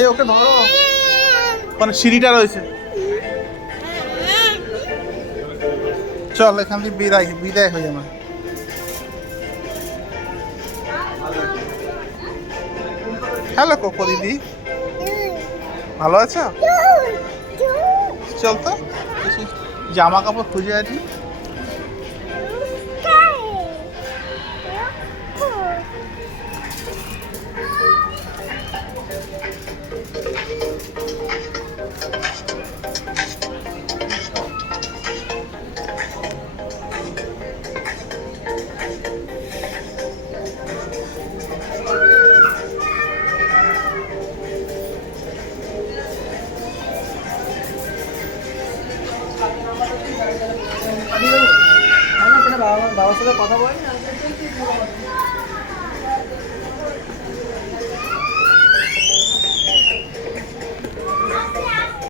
এই ওকে ধরো, মানে সিঁড়িটা রয়েছে। চল এখান থেকে বিদায় বিদায় হয়ে যাবে। হ্যালো কোকো দিদি, ভালো আছো? চল তো, জামা কাপড় খুঁজে আছি।